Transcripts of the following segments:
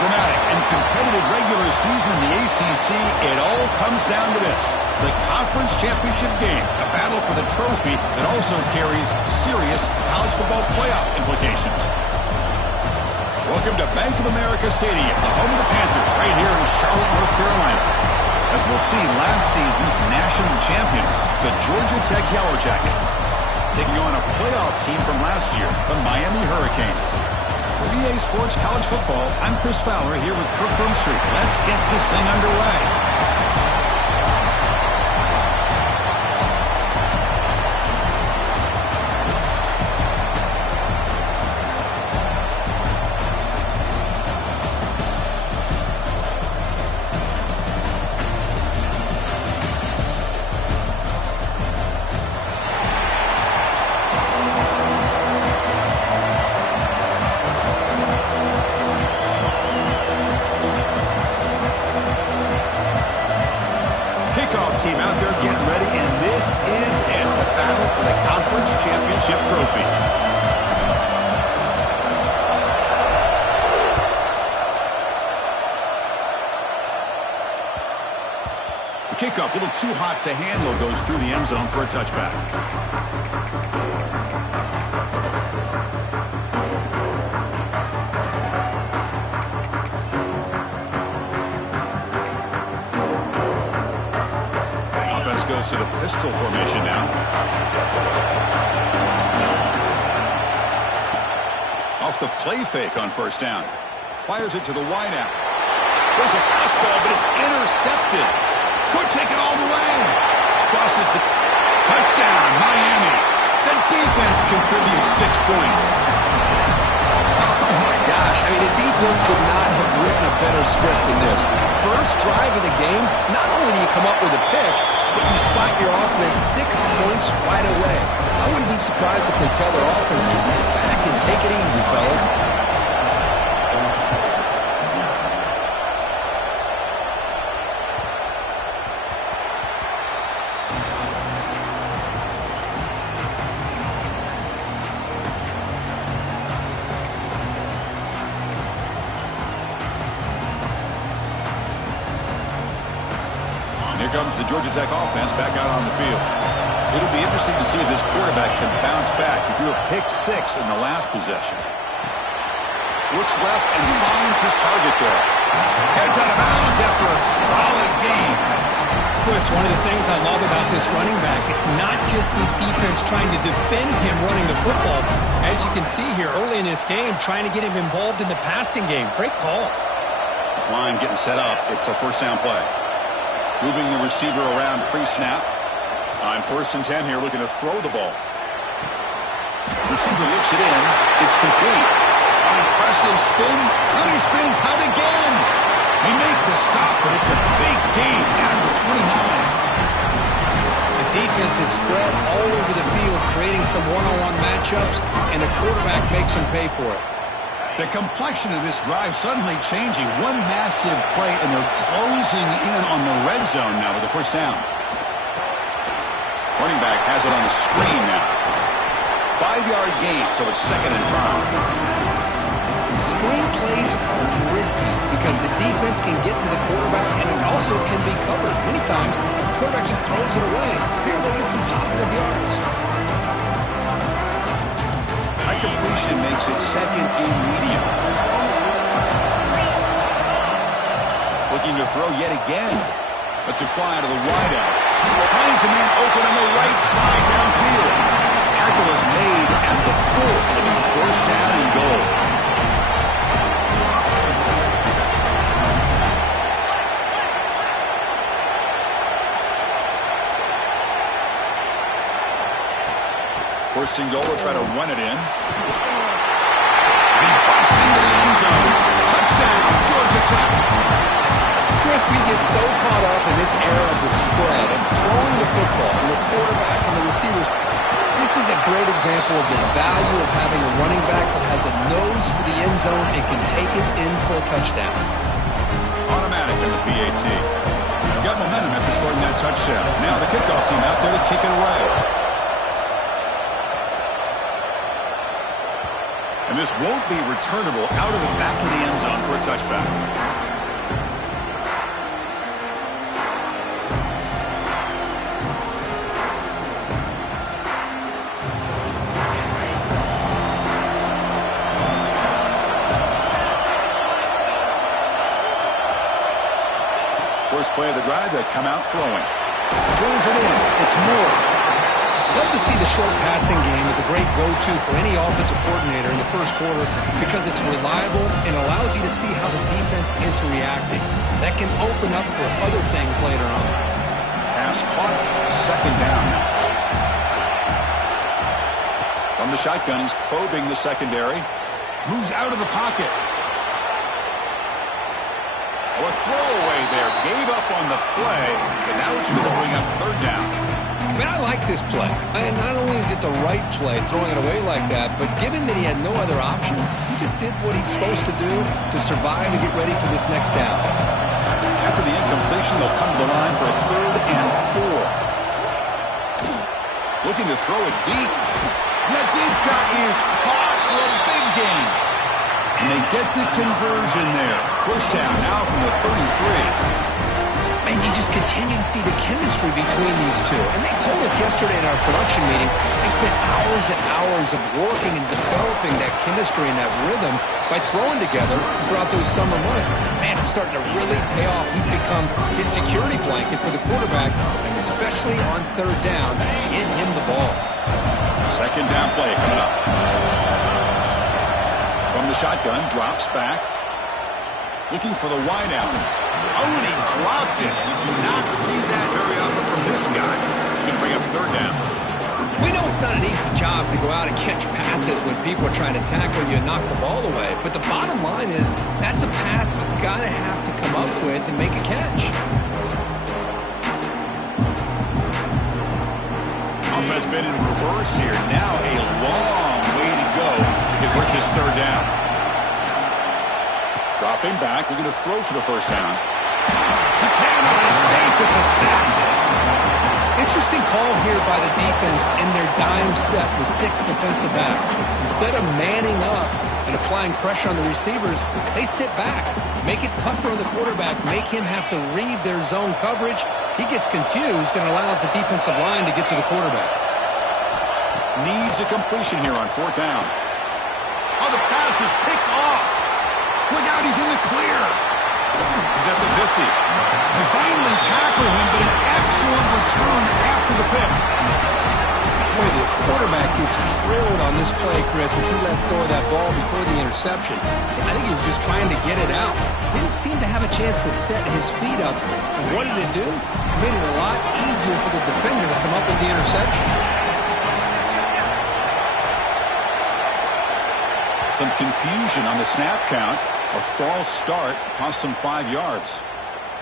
dramatic and competitive regular season in the ACC, it all comes down to this: the conference championship game, a battle for the trophy that also carries serious college football playoff implications. Welcome to Bank of America Stadium, the home of the Panthers, right here in Charlotte, North Carolina. As we'll see, last season's national champions, the Georgia Tech Yellow Jackets, taking on a playoff team from last year, the Miami Hurricanes. For EA Sports College Football, I'm Chris Fowler here with Kirk Herbstreit. Let's get this thing underway. Team out there getting ready, and this is it, the battle for the conference championship trophy. The kickoff, a little too hot to handle, goes through the end zone for a touchback. Goes to the pistol formation now. Off the play fake on first down. Fires it to the wideout. There's a fastball, but it's intercepted. Could take it all the way. Crosses the touchdown, Miami. The defense contributes 6 points. Oh my gosh, I mean, the defense could not have written a better script than this. First drive of the game, not only do you come up with a pick, but you spot your offense 6 points right away. I wouldn't be surprised if they tell their offense, just sit back and take it easy, fellas. Here comes the Georgia Tech offense back out on the field. It'll be interesting to see if this quarterback can bounce back. He threw a pick 6 in the last possession. Looks left and finds his target there. Heads out of bounds after a solid game. Chris, one of the things I love about this running back, it's not just this defense trying to defend him running the football. As you can see here early in this game, trying to get him involved in the passing game. Great call. This line getting set up. It's a first down play. Moving the receiver around pre-snap. On 1st and 10 here, looking to throw the ball. Receiver looks it in. It's complete. An impressive spin. Then he spins out again. They make the stop, but it's a big gain out of the 29. The defense is spread all over the field, creating some one-on-one matchups, and the quarterback makes them pay for it. The complexion of this drive suddenly changing. One massive play, and they're closing in on the red zone now with the first down. Running back has it on the screen now. 5-yard gain, so it's 2nd and 5. Screen plays are risky because the defense can get to the quarterback, and it also can be covered. Many times, the quarterback just throws it away. Here they get some positive yards. High completion makes it 2nd and medium. Looking to throw yet again. Lets it fly out of the wideout. Finds a man open on the right side downfield. Tackle is made at the full. It'll be 1st down and goal. First and goal, will try to run it in. He busts into the end zone. Touchdown, Georgia Tech. Chris, we get so caught up in this era of the spread, of throwing the football, and the quarterback and the receivers. This is a great example of the value of having a running back that has a nose for the end zone and can take it in for a touchdown. Automatic in the PAT. Got momentum after scoring that touchdown. Now the kickoff team out there to kick it away. And this won't be returnable out of the back of the end zone for a touchback. First play of the drive, they come out throwing. Throws it in. It's Moore. Love to see the short passing game as a great go-to for any offensive coordinator in the first quarter because it's reliable and allows you to see how the defense is reacting. That can open up for other things later on. Pass caught. Second down. From the shotgun, he's probing the secondary. Moves out of the pocket. Oh, a throwaway there. Gave up on the play, and now it's going to bring up third down. I mean, I like this play. And not only is it the right play, throwing it away like that, but given that he had no other option, he just did what he's supposed to do to survive and get ready for this next down. After the incompletion, they'll come to the line for a 3rd and 4. Looking to throw it deep. That deep shot is caught for a big gain. And they get the conversion there. First down now from the 33. And you just continue to see the chemistry between these two. And they told us yesterday in our production meeting, they spent hours and hours of working and developing that chemistry and that rhythm by throwing together throughout those summer months. Man, it's starting to really pay off. He's become his security blanket for the quarterback, and especially on third down, get him the ball. Second down play coming up. From the shotgun, drops back. Looking for the wideout. Oh, and he dropped it. You do not see that very often from this guy. He's going to bring up third down. We know it's not an easy job to go out and catch passes when people are trying to tackle you and knock the ball away. But the bottom line is that's a pass you've got to have to come up with and make a catch. Offense been in reverse here. Now a long way to go to convert this third down. Dropping back, looking to throw for the first down. He cannot escape. It's a sack. Interesting call here by the defense in their dime set with 6 defensive backs. Instead of manning up and applying pressure on the receivers, they sit back, make it tougher on the quarterback, make him have to read their zone coverage. He gets confused and allows the defensive line to get to the quarterback. Needs a completion here on fourth down. Oh, the pass is picked off. Look out, he's in the clear. He's at the 50. They finally tackle him, but an excellent return after the pick. Boy, the quarterback gets drilled on this play, Chris, as he lets go of that ball before the interception. I think he was just trying to get it out. Didn't seem to have a chance to set his feet up. And what did it do? It made it a lot easier for the defender to come up with the interception. Some confusion on the snap count. A false start cost them 5 yards.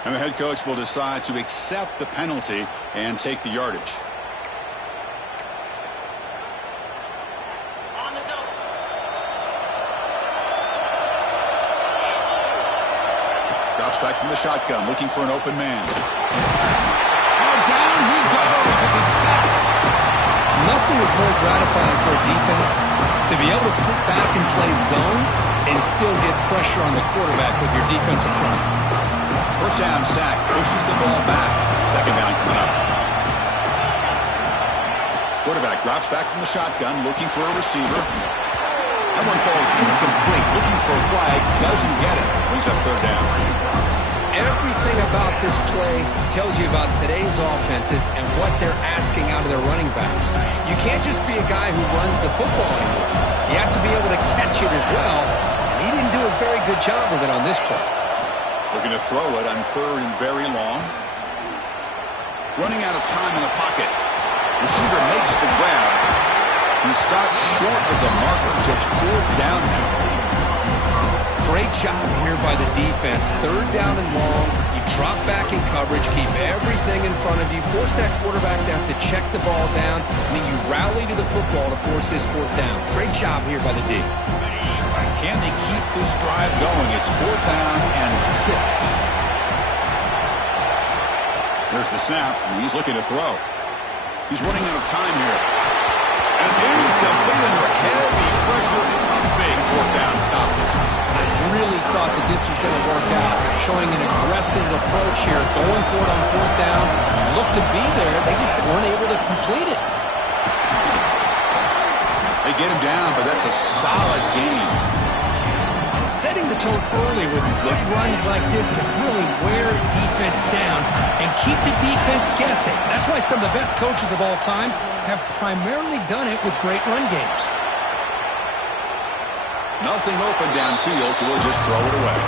And the head coach will decide to accept the penalty and take the yardage. Drops back from the shotgun, looking for an open man. Oh, down he goes. It's a sack. Nothing is more gratifying for a defense to be able to sit back and play zone and still get pressure on the quarterback with your defensive front. First down sack, pushes the ball back. Second down coming up. Quarterback drops back from the shotgun, looking for a receiver. That one falls incomplete, looking for a flag, doesn't get it. Brings up third down. Everything about this play tells you about today's offenses and what they're asking out of their running backs. You can't just be a guy who runs the football anymore. You have to be able to catch it as well, and he didn't do a very good job of it on this play. Looking to throw it on third and very long. Running out of time in the pocket. Receiver makes the grab. He stopped short of the marker. Just fourth down now. Great job here by the defense. Third down and long. You drop back in coverage, keep everything in front of you, force that quarterback to have to check the ball down, and then you rally to the football to force this fourth down. Great job here by the D. Can they keep this drive going? It's fourth down and 6. There's the snap, and he's looking to throw. He's running out of time here. And it's incomplete under heavy pressure. Big. showing an aggressive approach here, going for it on fourth down. Looked to be there. They just weren't able to complete it. They get him down, but that's a solid gain. Setting the tone early with good runs like this can really wear defense down and keep the defense guessing. That's why some of the best coaches of all time have primarily done it with great run games. Nothing open downfield, so we'll just throw it away.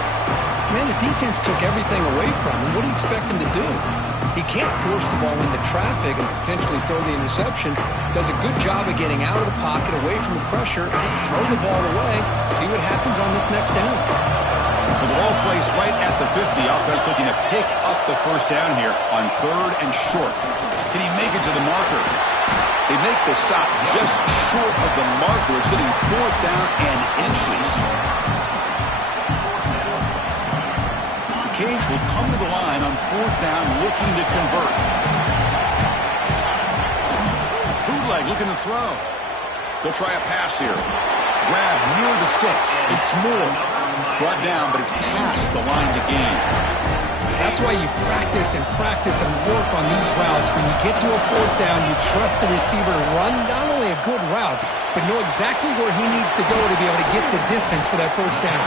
Man, the defense took everything away from him. What do you expect him to do? He can't force the ball into traffic and potentially throw the interception. Does a good job of getting out of the pocket, away from the pressure, just throw the ball away, see what happens on this next down. So the ball placed right at the 50. Offense looking to pick up the first down here on 3rd and short. Can he make it to the marker? They make the stop just short of the marker. It's getting 4th down and inches. Cage will come to the line on 4th down, looking to convert. Bootleg looking to throw. They'll try a pass here. Grab near the sticks. It's Moore. Brought down, but it's past the line to gain. That's why you practice and work on these routes. When you get to a 4th down, you trust the receiver to run not only a good route, but know exactly where he needs to go to be able to get the distance for that first down.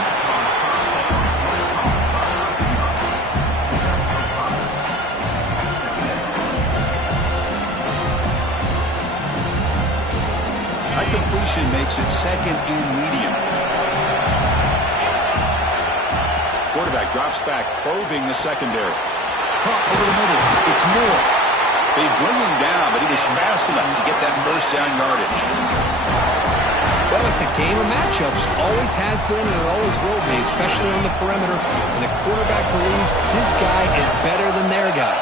That completion makes it 2nd and medium. Quarterback drops back, probing the secondary. Caught over the middle. It's Moore. They bring him down, but he was fast enough to get that first down yardage. Well, it's a game of matchups. Always has been and it always will be, especially on the perimeter. And the quarterback believes his guy is better than their guy.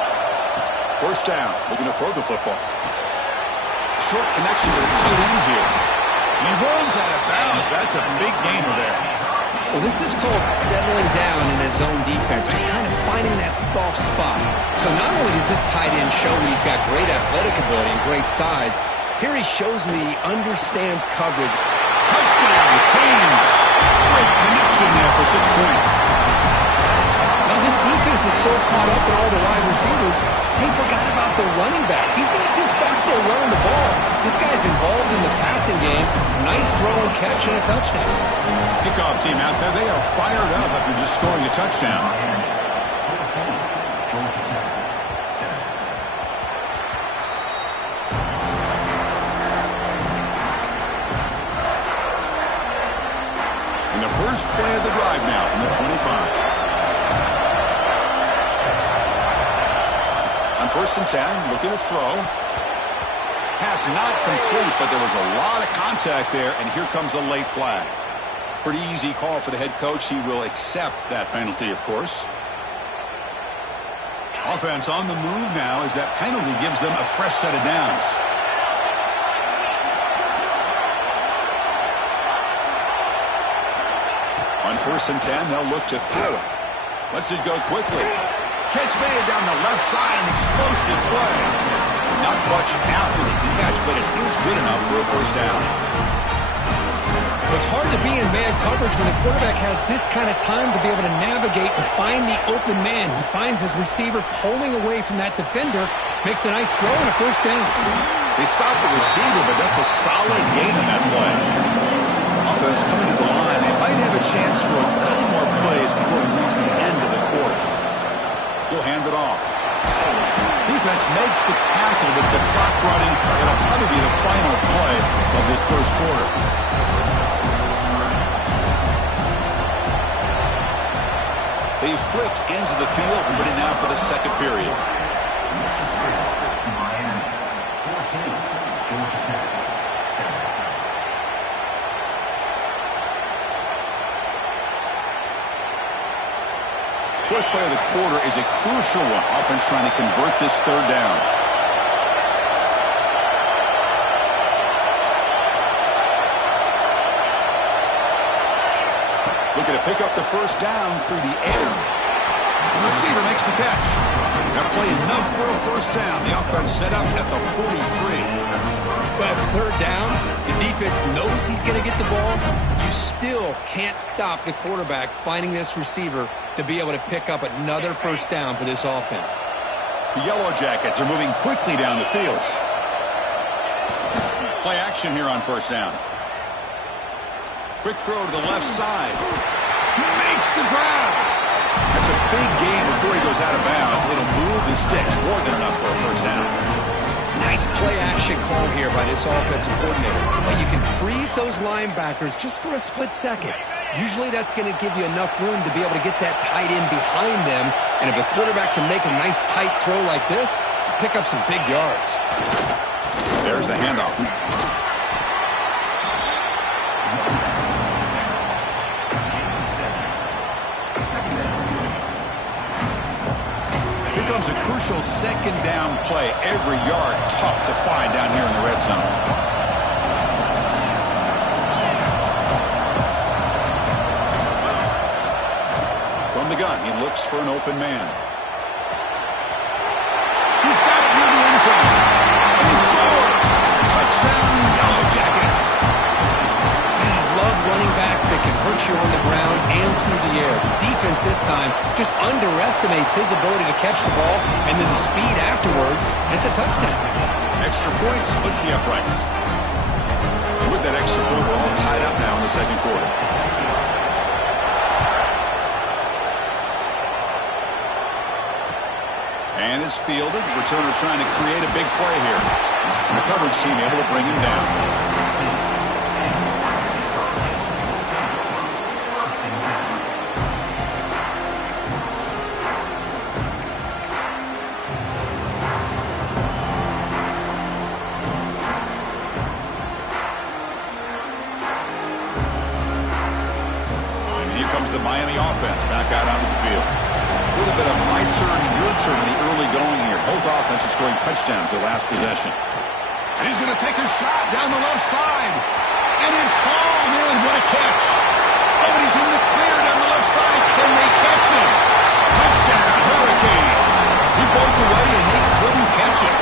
First down. Looking to throw the football. Short connection to the tight end here. He runs out of bounds. That's a big gainer there. Well, this is called settling down in his own defense, just kind of finding that soft spot. So not only does this tight end show he's got great athletic ability and great size, here he shows that he understands coverage. Touchdown, Canes. Great connection there for 6 points. Now, this defense is so caught up in all the wide receivers, they forgot about the running back. He's not just back there running the ball. This guy's involved in the passing game. Nice throw and catch and a touchdown. Kickoff team out there, they are fired up after just scoring a touchdown. And the first play of the drive now from the 25. On 1st and 10, looking to throw. Pass not complete, but there was a lot of contact there, and here comes a late flag. Pretty easy call for the head coach. He will accept that penalty, of course. Offense on the move now as that penalty gives them a fresh set of downs. On 1st and 10, they'll look to throw it. Lets it go quickly. Catch made down the left side, an explosive play. Not much after the catch, but it is good enough for a first down. It's hard to be in man coverage when the quarterback has this kind of time to be able to navigate and find the open man. He finds his receiver pulling away from that defender, makes a nice throw and a first down. They stop the receiver, but that's a solid gain on that play. Offense coming to the line. They might have a chance for a couple more plays before we reach the end of the quarter. He'll hand it off. Defense makes the tackle with the clock running. It'll probably be the final play of this first quarter. They flipped ends of the field and ready now for the second period. First play of the quarter is a crucial one. Offense trying to convert this 3rd down. Looking to pick up the first down through the air. The receiver makes the catch. Got to play enough for a first down. The offense set up at the 43. Well, it's 3rd down. You The defense knows he's going to get the ball. You still can't stop the quarterback finding this receiver to be able to pick up another first down for this offense. The Yellow Jackets are moving quickly down the field. Play action here on first down. Quick throw to the left side. He makes the grab. That's a big gain before he goes out of bounds. It'll move the sticks, more than enough for a first down. Nice play-action call here by this offensive coordinator. You can freeze those linebackers just for a split second. Usually that's going to give you enough room to be able to get that tight end behind them. And if a quarterback can make a nice tight throw like this, pick up some big yards. There's the handoff. Here comes a crucial second down play. Every yard tough to find down here in the red zone. From the gun, he looks for an open man. He's got it near the end zone. And he scores! Touchdown, Yellow Jackets! And I love running backs that can hurt you on the ground and through the air. The defense this time just underestimates his ability to catch the ball, and then the speed afterwards, and it's a touchdown. Extra point splits the uprights. And with that extra point, we're all tied up now in the second quarter. And it's fielded. Returner trying to create a big play here. And the coverage team able to bring him down. And here comes the Miami offense back out onto the field. A little bit of my turn, your turn in the early going here. Both offenses scoring touchdowns their last possession. And he's going to take a shot down the left side. And it's hauled in. What a catch. Oh, and he's in the clear down the left side. Can they catch him? Touchdown, Hurricanes. He broke away and they couldn't catch him.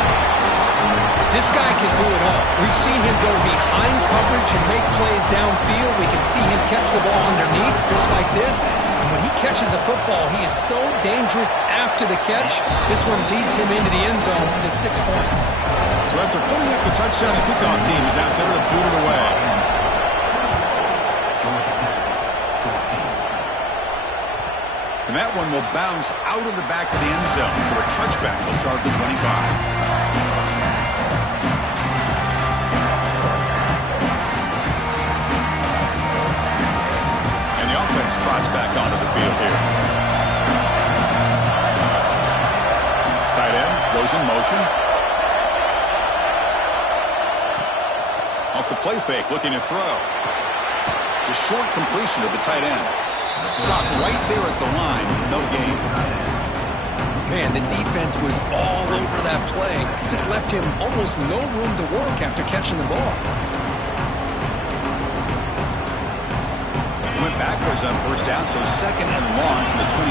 This guy can do it all. We've seen him go behind coverage and make plays downfield. We can see him catch the ball underneath, just like this. And when he catches a football, he is so dangerous after the catch. This one leads him into the end zone for the 6 points. So after putting up the touchdown, the kickoff team is out there to boot it away. And that one will bounce out of the back of the end zone. So a touchback will start the 25. Offense trots back onto the field here. Tight end goes in motion. Off the play fake, looking to throw. The short completion of the tight end. Stopped right there at the line. No gain. Man, the defense was all over that play. Just left him almost no room to work after catching the ball. Went backwards on first down, so second and long from the 24.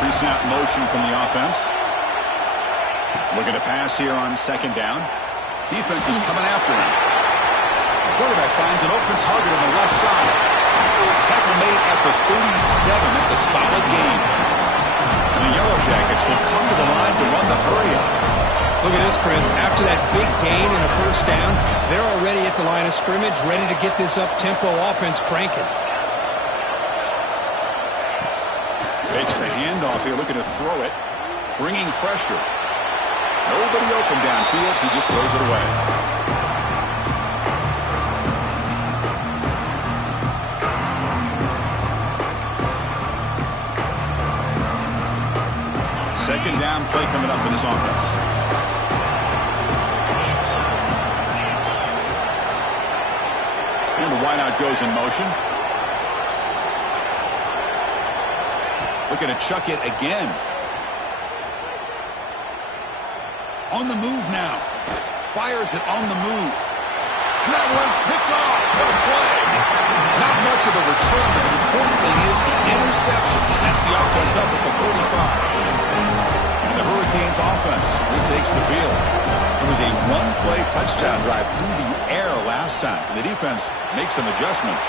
Pre-snap motion from the offense. Looking to pass here on second down. Defense is coming after him. The quarterback finds an open target on the left side. Tackle made at the 37. That's a solid gain. And the Yellow Jackets will come to the line to run the hurry-up. Look at this, Chris. After that big gain and a first down, they're already at the line of scrimmage, ready to get this up-tempo offense cranking. Takes the handoff here, looking to throw it. Bringing pressure. Nobody open downfield. He just throws it away. Second down play coming up for this offense. And the wideout goes in motion. Looking to chuck it again. On the move now. Fires it on the move. And that one's picked off for the play. Not much of a return, but the important thing is the interception sets the offense up at the 45. And the Hurricanes offense retakes the field. It was a one-play touchdown drive through the air last time. The defense makes some adjustments.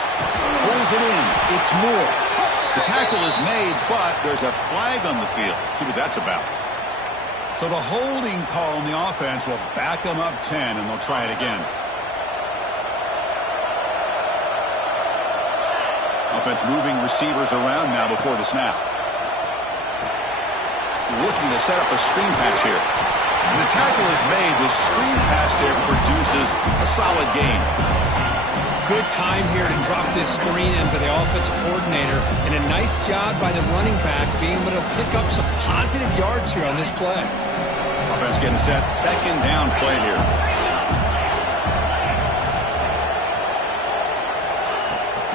Pulls it in. It's Moore. The tackle is made, but there's a flag on the field. See what that's about. So the holding call on the offense will back them up 10, and they'll try it again. Offense moving receivers around now before the snap. Looking to set up a screen pass here. And the tackle is made. The screen pass there produces a solid gain. Good time here to drop this screen in by the offensive coordinator. And a nice job by the running back being able to pick up some positive yards here on this play. Offense getting set. Second down play here.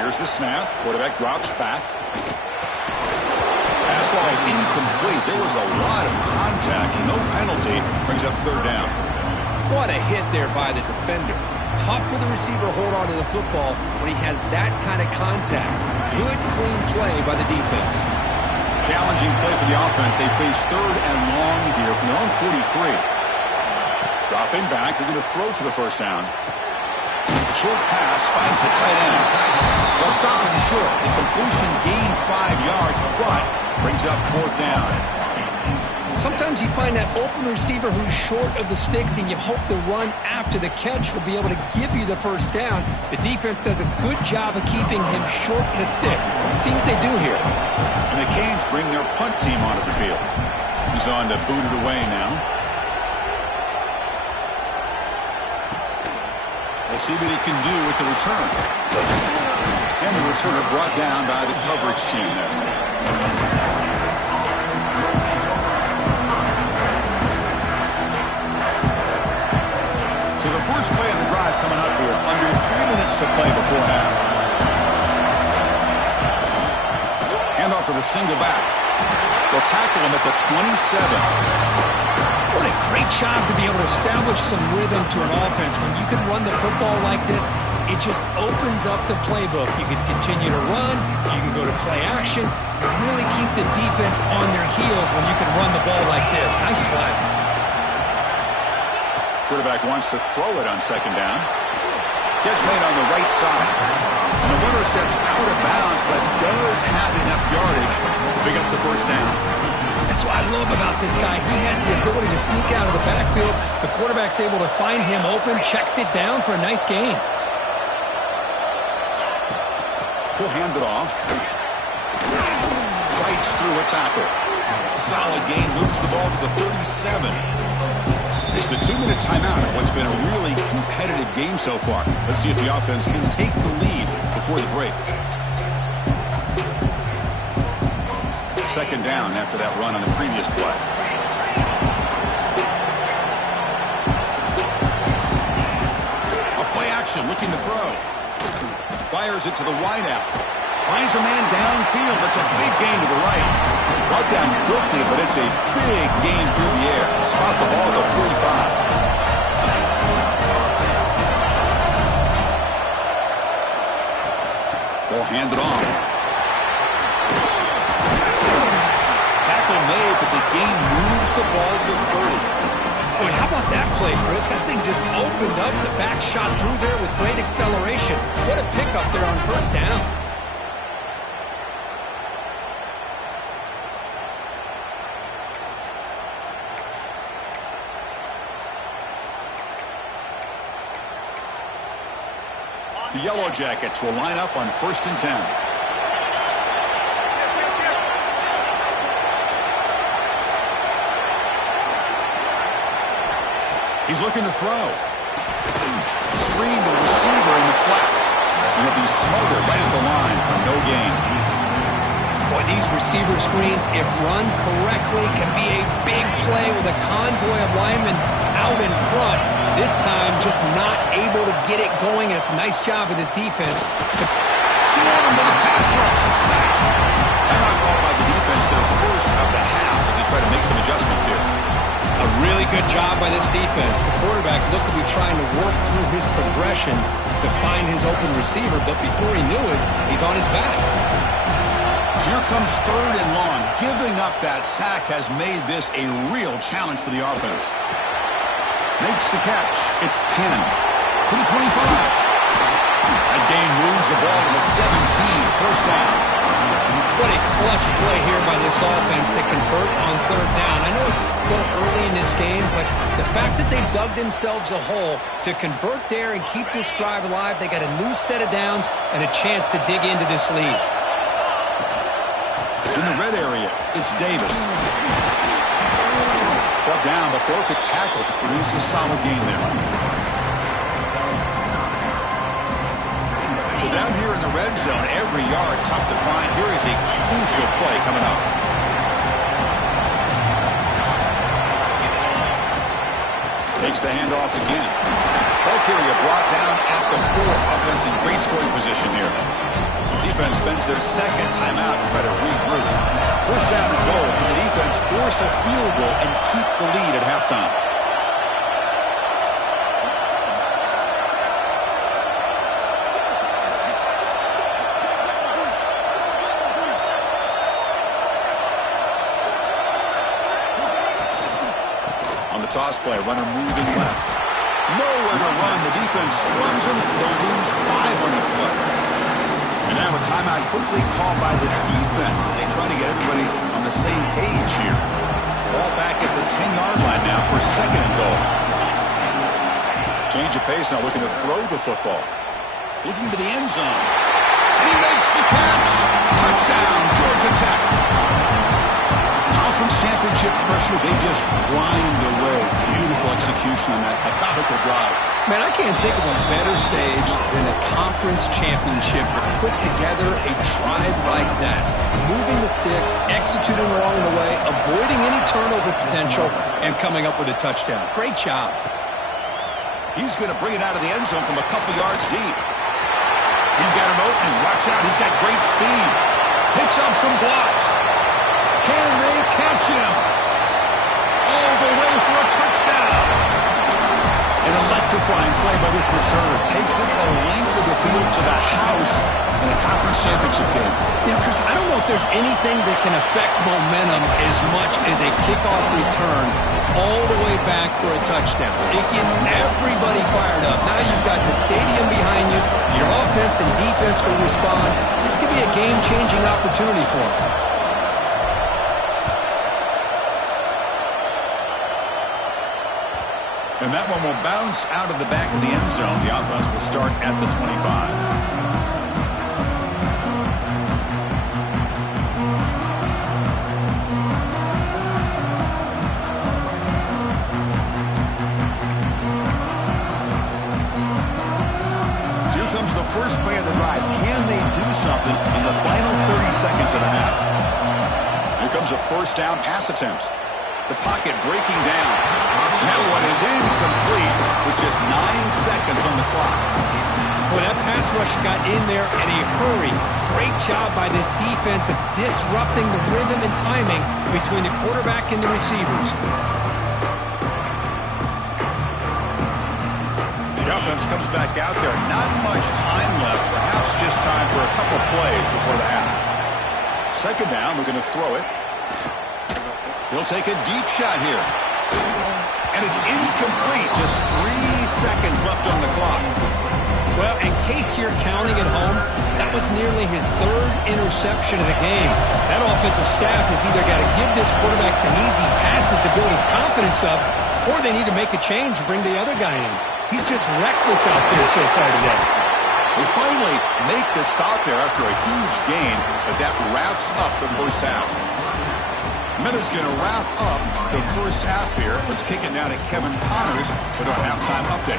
Here's the snap. Quarterback drops back. Pass ball is incomplete. There was a lot of contact. No penalty. Brings up third down. What a hit there by the defender. Tough for the receiver to hold on to the football when he has that kind of contact. Good, clean play by the defense. Challenging play for the offense. They face third and long here from their own 43. Dropping back. They're going to throw for the first down. Short pass finds the tight end. They'll stop him short. The completion gained 5 yards, but brings up fourth down. Sometimes you find that open receiver who's short of the sticks, and you hope the run after the catch will be able to give you the first down. The defense does a good job of keeping him short of the sticks. Let's see what they do here. And the Canes bring their punt team onto the field. He's on to boot it away now. We'll see what he can do with the return. And the returner brought down by the coverage team there. So the first play of the drive coming up here. Under 3 minutes to play before half. Handoff to the single back. They'll tackle him at the 27. What a great job to be able to establish some rhythm to an offense. When you can run the football like this, it just opens up the playbook. You can continue to run. You can go to play action. You really keep the defense on their heels when you can run the ball like this. Nice play. Quarterback wants to throw it on second down. Catch made on the right side. And the runner steps out of bounds, but does have enough yardage to pick up the first down. That's what I love about this guy. He has the ability to sneak out of the backfield. The quarterback's able to find him open, checks it down for a nice gain. He'll hand it off. Fights through a tackle. Solid gain, moves the ball to the 37. It's the 2-minute timeout of what's been a really competitive game so far. Let's see if the offense can take the lead before the break. Second down after that run on the previous play. A play action, looking to throw. Fires it to the wideout. Finds a man downfield. That's a big gain to the right. Brought down quickly, but it's a big gain through the air. Spot the ball at the 45. They'll hand it off. Made, but the gain moves the ball to 30. Boy, how about that play, Chris? That thing just opened up. The back shot through there with great acceleration. What a pickup there on first down. The Yellow Jackets will line up on 1st and 10. He's looking to throw. Screen to the receiver in the flat. And he'll be smothered right at the line for no gain. Boy, these receiver screens, if run correctly, can be a big play with a convoy of linemen out in front. This time, just not able to get it going. And it's a nice job of the defense. Swarm with a pass rush. A sack. Timeout called by the defense, their first of the half, as they try to make some adjustments here. A really good job by this defense. The quarterback looked to be trying to work through his progressions to find his open receiver, but before he knew it, he's on his back. So here comes third and long. Giving up that sack has made this a real challenge for the offense. Makes the catch. It's pinned to the 25. That gain moves the ball to the 17. First down. What a clutch play here by this offense to convert on third down. I know it's still early in this game, but the fact that they dug themselves a hole to convert there and keep this drive alive, they got a new set of downs and a chance to dig into this lead. In the red area, it's Davis. Brought down, but broke a tackle to produce a solid gain there. So down here in the red zone, every yard tough to find. Here is a crucial play coming up. Takes the handoff again. Ball carrier brought down at the 4. Offense in great scoring position here. Defense spends their second timeout to try to regroup. First down and goal. Can the defense force a field goal and keep the lead at halftime? Toss play, runner moving left. Nowhere to run. The defense slams him. They'll lose 5 on the play. And now a timeout quickly called by the defense as they try to get everybody on the same page here. Ball back at the 10-yard line now for second and goal. Change of pace now, looking to throw the football. Looking to the end zone. And he makes the catch. Touchdown, Georgia Tech. Conference championship pressure, they just grind away. Beautiful execution on that methodical drive. Man, I can't think of a better stage than a conference championship to put together a drive like that. Moving the sticks, executing along the way, avoiding any turnover potential, and coming up with a touchdown. Great job. He's going to bring it out of the end zone from a couple yards deep. He's got an opening. Watch out. He's got great speed. Picks up some blocks. Can they catch him? All the way for a touchdown. An electrifying play by this returner. Takes it the length of the field to the house in a conference championship game. You know, Chris, I don't know if there's anything that can affect momentum as much as a kickoff return all the way back for a touchdown. It gets everybody fired up. Now you've got the stadium behind you. Your offense and defense will respond. This could be a game-changing opportunity for them. And that one will bounce out of the back of the end zone. The offense will start at the 25. So here comes the first play of the drive. Can they do something in the final 30 seconds of the half? Here comes a first down pass attempt. The pocket breaking down. That one is incomplete with just 9 seconds on the clock. Well, that pass rush got in there in a hurry. Great job by this defense of disrupting the rhythm and timing between the quarterback and the receivers. The offense comes back out there. Not much time left. Perhaps just time for a couple plays before the half. Second down, we're going to throw it. He'll take a deep shot here. And it's incomplete. Just 3 seconds left on the clock. Well, in case you're counting at home, that was nearly his 3rd interception of the game. That offensive staff has either got to give this quarterback some easy passes to build his confidence up, or they need to make a change and bring the other guy in. He's just reckless out there so far today. They finally make the stop there after a huge gain, but that wraps up the first half. Miller's going to wrap up the first half here. Let's kick it now to Kevin Connors with our halftime update.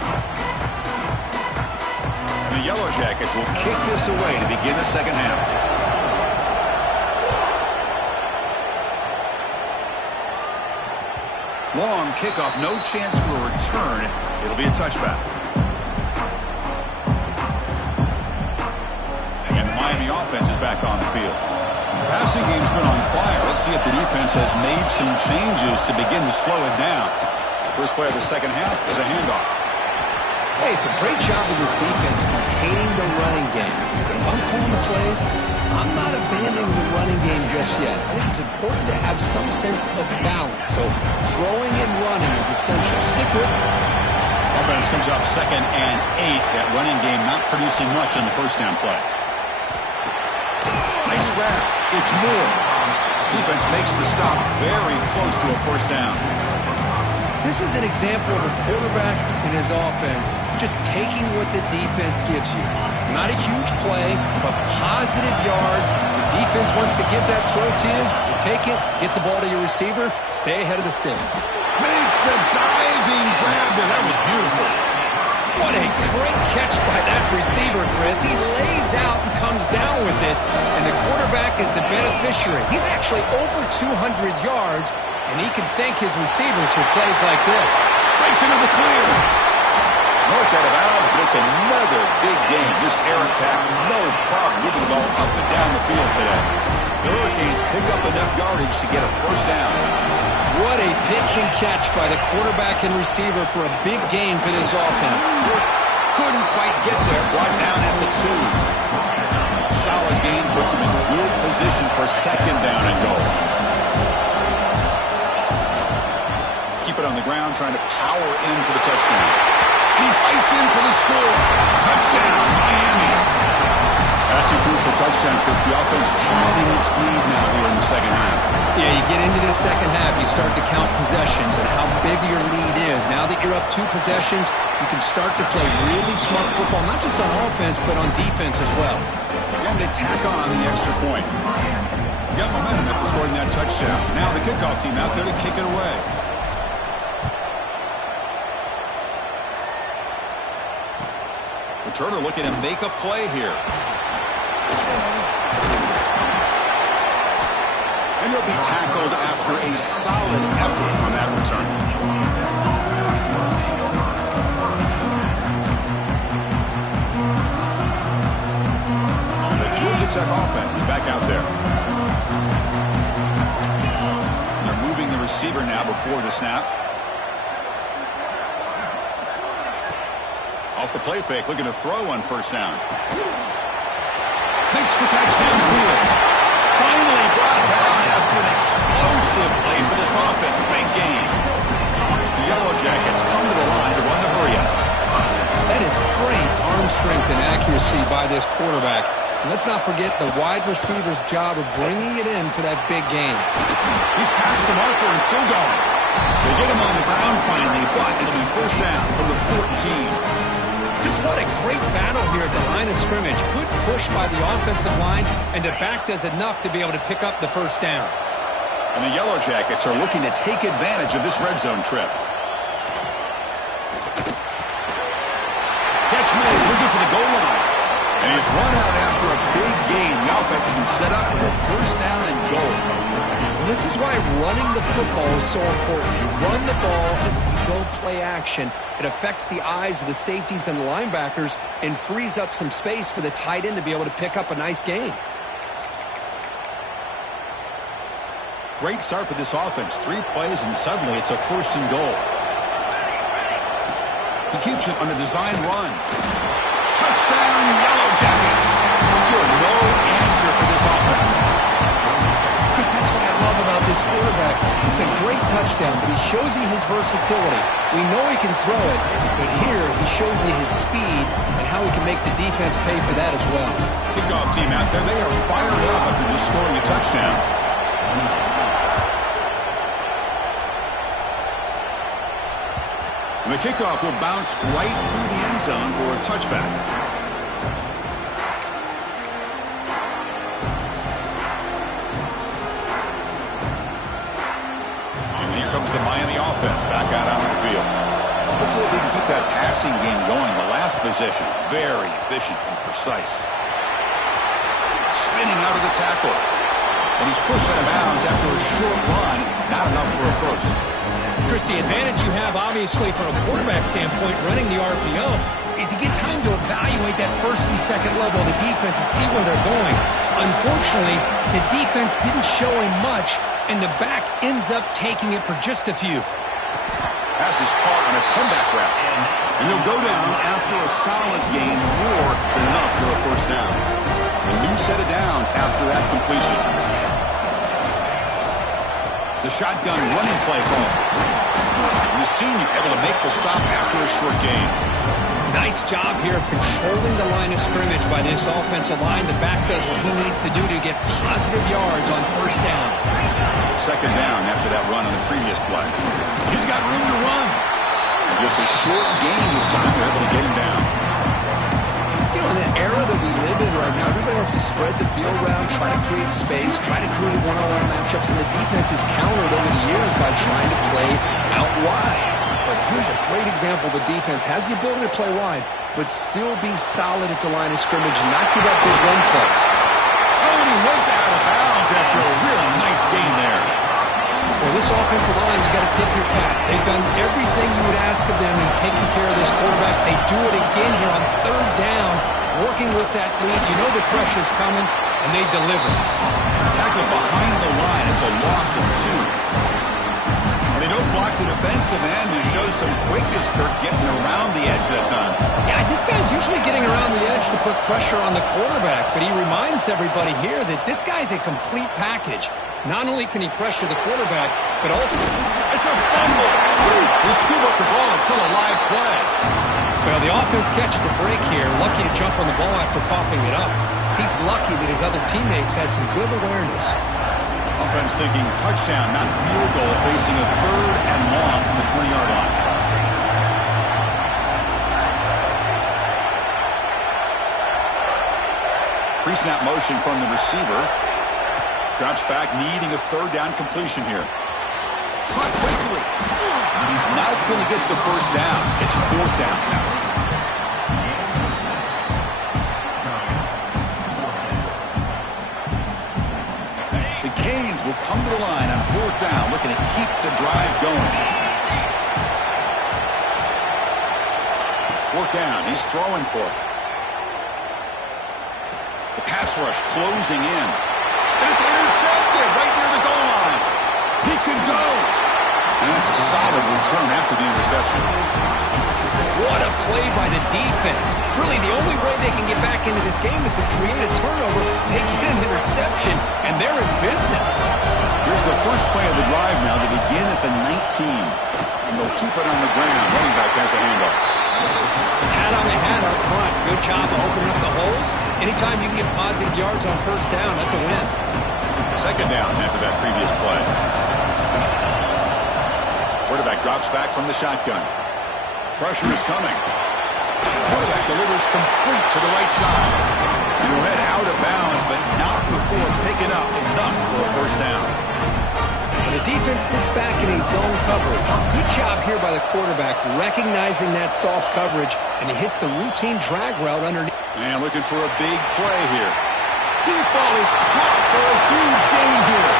The Yellow Jackets will kick this away to begin the second half. Long kickoff, no chance for a return. It'll be a touchback. And the Miami offense is back on the field. The passing game's been on fire. Let's see if the defense has made some changes to begin to slow it down. First play of the second half is a handoff. Hey, it's a great job of this defense containing the running game. But if I'm calling the plays, I'm not abandoning the running game just yet. I think it's important to have some sense of balance. So throwing and running is essential. Stick with it. Offense comes up 2nd and 8. That running game not producing much on the first down play. Nice grab. It's Moore. Defense makes the stop very close to a first down. This is an example of a quarterback and his offense just taking what the defense gives you. Not a huge play, but positive yards. The defense wants to give that throw to you. You take it, get the ball to your receiver, stay ahead of the stick. Makes the diving grab there. That was beautiful. What a great catch by that receiver, Chris. He lays out and comes down with it, and the quarterback is the beneficiary. He's actually over 200 yards, and he can thank his receivers for plays like this. Breaks into the clear. North out of bounds, but it's another big game. This air attack, no problem moving the ball up and down the field today. The Hurricanes pick up enough yardage to get a first down. What a pitch and catch by the quarterback and receiver for a big gain for this offense. Couldn't quite get there. Brought down at the 2. Solid gain puts him in good position for 2nd down and goal. Keep it on the ground, trying to power in for the touchdown. He fights in for the score. Touchdown, Miami. That's a crucial touchdown for the offense, padding its lead now here in the second half. Yeah, you get into this second half, you start to count possessions and how big your lead is. Now that you're up 2 possessions, you can start to play really smart football, not just on offense, but on defense as well. And they tack on the extra point. Got momentum after scoring that touchdown. Now the kickoff team out there to kick it away. Returner looking to make a play here. And he'll be tackled after a solid effort on that return. The Georgia Tech offense is back out there. They're moving the receiver now before the snap. Off the play fake, looking to throw on first down. Makes the catch downfield. Finally brought down after an explosive play for this offense. Big game. The Yellow Jackets come to the line to run the hurry up. That is great arm strength and accuracy by this quarterback. And let's not forget the wide receiver's job of bringing it in for that big game. He's past the marker and still going. They get him on the ground finally, but it'll be first down from the 14. Just what a great battle here at the line of scrimmage. Good push by the offensive line, and the back does enough to be able to pick up the first down. And the Yellow Jackets are looking to take advantage of this red zone trip. Catch made, looking for the goal line. And he's run out after a big gain. The offense has been set up for a first down and goal. Well, this is why running the football is so important. You run the ball and then you go play action. It affects the eyes of the safeties and the linebackers and frees up some space for the tight end to be able to pick up a nice gain. Great start for this offense. 3 plays and suddenly it's a first and goal. He keeps it on a design run. Touchdown, Yellow Jackets. Still no answer for this offense. Chris, that's what I love about this quarterback. It's a great touchdown, but he shows you his versatility. We know he can throw it, but here he shows you his speed and how he can make the defense pay for that as well. Kickoff team out there, they are fired up after just scoring a touchdown. And the kickoff will bounce right through the end zone for a touchback. And here comes the Miami offense back out on the field. Let's see if they can keep that passing game going. The last possession, very efficient and precise. Spinning out of the tackle. And he's pushed out of bounds after a short run. Not enough for a first. Chris, the advantage you have, obviously, from a quarterback standpoint, running the RPO, is you get time to evaluate that first and second level of the defense and see where they're going. Unfortunately, the defense didn't show him much, and the back ends up taking it for just a few. Pass is caught on a comeback route. And he'll go down after a solid gain, more than enough for a first down. A new set of downs after that completion. The shotgun running play call. The senior able to make the stop after a short gain. Nice job here of controlling the line of scrimmage by this offensive line. The back does what he needs to do to get positive yards on first down. Second down after that run on the previous play. He's got room to run. And just a short gain this time. They're able to get him down. You know, in the era that we live in right now, everybody wants to spread the field around, try to create space, try to create one-on-one matchups, and the defense is countered over the years by trying to play out wide. But here's a great example. The defense has the ability to play wide, but still be solid at the line of scrimmage and not give up those run plays. Oh, and he runs out of bounds after a really nice gain there. Well, this offensive line, you got to tip your cap. They've done everything you would ask of them in taking care of this quarterback. They do it again here on third down, working with that lead. You know the pressure's coming, and they deliver. Tackle behind the line. It's a loss of 2. They don't block the defensive end and show some quickness, Kirk, getting around the edge that time. Yeah, this guy's usually getting around the edge to put pressure on the quarterback, but he reminds everybody here that this guy's a complete package. Not only can he pressure the quarterback, but also... It's a fumble! They scoop up the ball. It's still a live play. Well, the offense catches a break here, lucky to jump on the ball after coughing it up. He's lucky that his other teammates had some good awareness. Offense thinking touchdown, not field goal, facing a third and long from the 20-yard line. Pre-snap motion from the receiver. Drops back, needing a third down completion here. Caught quickly. He's not going to get the first down. It's fourth down now. The Canes will come to the line on fourth down, looking to keep the drive going. Fourth down, he's throwing for it. The pass rush closing in. And it's intercepted right near the goal line. He could go. And that's a solid return after the interception. What a play by the defense. Really, the only way they can get back into this game is to create a turnover. They get an interception, and they're in business. Here's the first play of the drive now. They begin at the 19. And they'll keep it on the ground. Running back has the handoff. Hat on the hat up front. Good job of opening up the holes. Anytime you can get positive yards on first down, that's a win. Second down after that previous play. Quarterback drops back from the shotgun. Pressure is coming. Quarterback delivers complete to the right side. And he'll head out of bounds, but not before picking up enough for a first down. The defense sits back in a zone coverage. Good job here by the quarterback, recognizing that soft coverage, and he hits the routine drag route underneath. And looking for a big play here. Deep ball is caught for a huge gain here.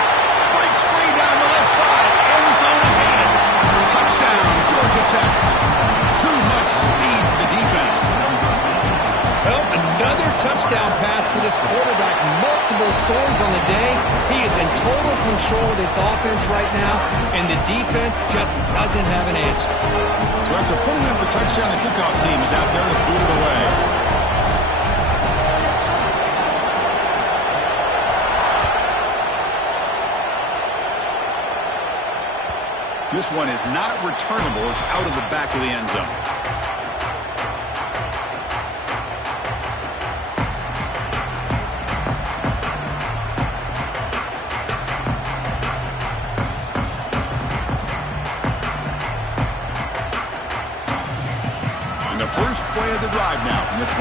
Breaks free down the left side. End zone ahead. Touchdown, Georgia Tech. Too much speed for the defense. Well, another touchdown pass for this quarterback. Multiple scores on the day. He is in total control of this offense right now, and the defense just doesn't have an answer. So after putting up a touchdown, the kickoff team is out there to boot it away. This one is not returnable. It's out of the back of the end zone. And the first play of the drive now from the 25.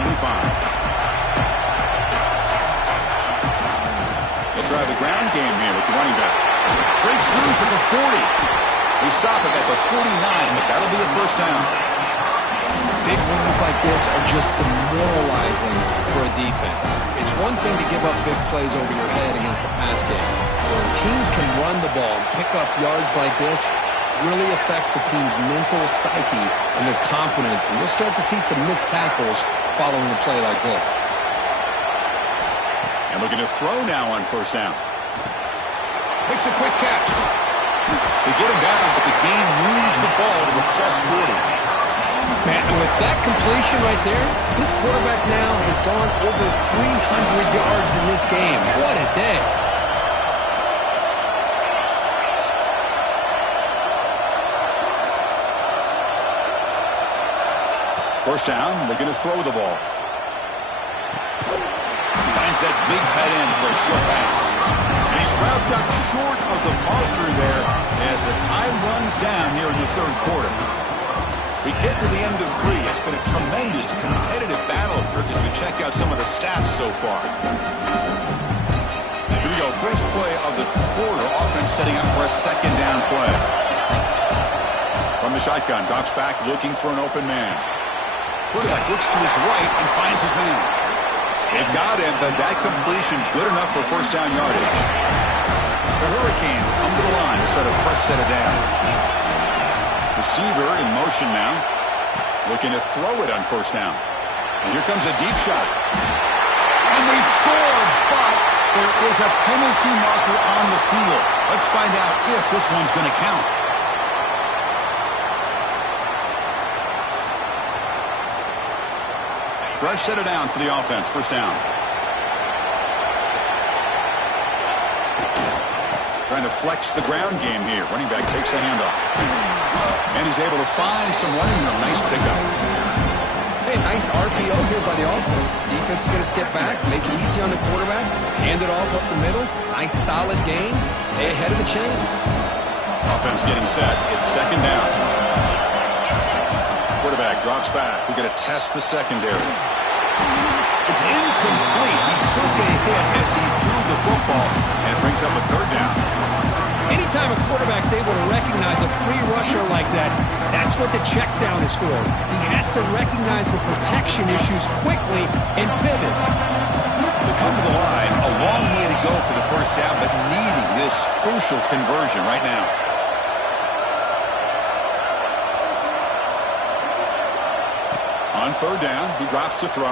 They'll try the ground game here with the running back. Breaks loose at the 40. They stop it at the 49, but that'll be a first down. Big runs like this are just demoralizing for a defense. It's one thing to give up big plays over your head against a pass game. When teams can run the ball and pick up yards like this, it really affects the team's mental psyche and their confidence. And you'll start to see some missed tackles following a play like this. And looking to throw now on first down. Makes a quick catch. They get him down, but the gain moves the ball to the +40. Man, and with that completion right there, this quarterback now has gone over 300 yards in this game. What a day. First down, they're going to throw the ball. Finds that big tight end for a short pass. And he's wrapped up short of the marker there as the time runs down here in the third quarter. We get to the end of 3. It's been a tremendous competitive battle as we check out some of the stats so far. Here we go. First play of the quarter. Offense setting up for a second down play. From the shotgun, drops back looking for an open man. Quarterback looks to his right and finds his man. They've got him, but that completion good enough for first down yardage. The Hurricanes come to the line to set a fresh set of downs. Receiver in motion now, looking to throw it on first down. And here comes a deep shot. And they score, but there is a penalty marker on the field. Let's find out if this one's going to count. Fresh set of downs for the offense, first down. Trying to flex the ground game here. Running back takes the handoff. And he's able to find some running room. Nice pickup. Hey, nice RPO here by the offense. Defense is going to sit back, make it easy on the quarterback, hand it off up the middle. Nice solid gain. Stay ahead of the chains. Offense getting set. It's second down. Quarterback drops back. We're going to test the secondary. It's incomplete. He took a hit as he threw the football, and it brings up a third down. Anytime a quarterback's able to recognize a free rusher like that, that's what the check down is for. He has to recognize the protection issues quickly and pivot. They come to the line, a long way to go for the first down, but needing this crucial conversion right now. On third down, he drops to throw.